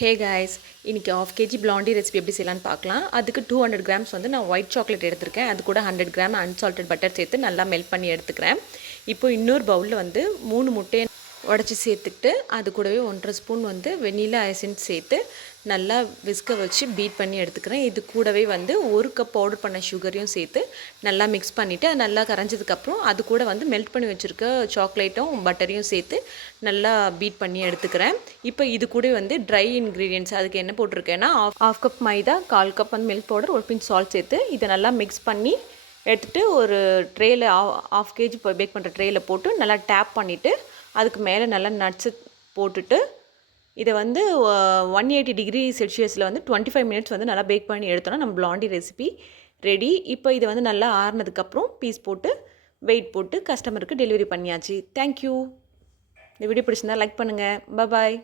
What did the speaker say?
Hey guys, இன்றைக்கி half KG blondie recipe எப்படி செய்யலான்னு பார்க்கலாம். அதுக்கு 200 கிராம்ஸ் வந்து நான் ஒயிட் சாக்லேட் எடுத்துருக்கேன். அது கூட 100 கிராம் அன்சால்டட் பட்டர் சேர்த்து நல்லா மெல்ட் பண்ணி எடுத்துக்கிறேன். இப்போ இன்னொரு பவுலில் வந்து 3 முட்டையை உடச்சி சேர்த்துக்கிட்டு அது கூடவே 1.5 ஸ்பூன் வந்து வெண்ணிலா எசன்ஸ் சேர்த்து நல்லா விஸ்க வச்சு பீட் பண்ணி எடுத்துக்கிறேன். இது கூடவே வந்து 1 கப் பவுடர் பண்ண சுகரையும் சேர்த்து நல்லா மிக்ஸ் பண்ணிவிட்டு அது நல்லா கரைஞ்சதுக்கப்புறம் அது கூட வந்து மெல்ட் பண்ணி வச்சுருக்க சாக்லேட்டும் பட்டரையும் சேர்த்து நல்லா பீட் பண்ணி எடுத்துக்கிறேன். இப்போ இது கூட வந்து ட்ரை இன்க்ரீடியன்ட்ஸ் அதுக்கு என்ன போட்டிருக்கேன்னா ஆஃப் கப் மைதா, 1/4 கப் வந்து மில்க் பவுடர், 1 பிஞ்ச் சால்ட் சேர்த்து இதை நல்லா மிக்ஸ் பண்ணி எடுத்துகிட்டு ஒரு ட்ரேயில் ஆஃப் கேஜி பேக் பண்ணுற ட்ரேயில் போட்டு நல்லா டேப் பண்ணிவிட்டு அதுக்கு மேலே நல்லா நட்ஸு போட்டுட்டு இதை வந்து 180 டிகிரி செல்சியஸில் வந்து 25 மினிட்ஸ் வந்து நல்லா பேக் பண்ணி எடுத்தோன்னா நம்ம பிளாண்டி ரெசிபி ரெடி. இப்போ இதை வந்து நல்லா ஆறுனதுக்கப்புறம் பீஸ் போட்டு வெயிட் போட்டு கஸ்டமருக்கு டெலிவரி பண்ணியாச்சு. தேங்க்யூ. இந்த வீடியோ பிடிச்சிருந்தா லைக் பண்ணுங்கள். பாய்.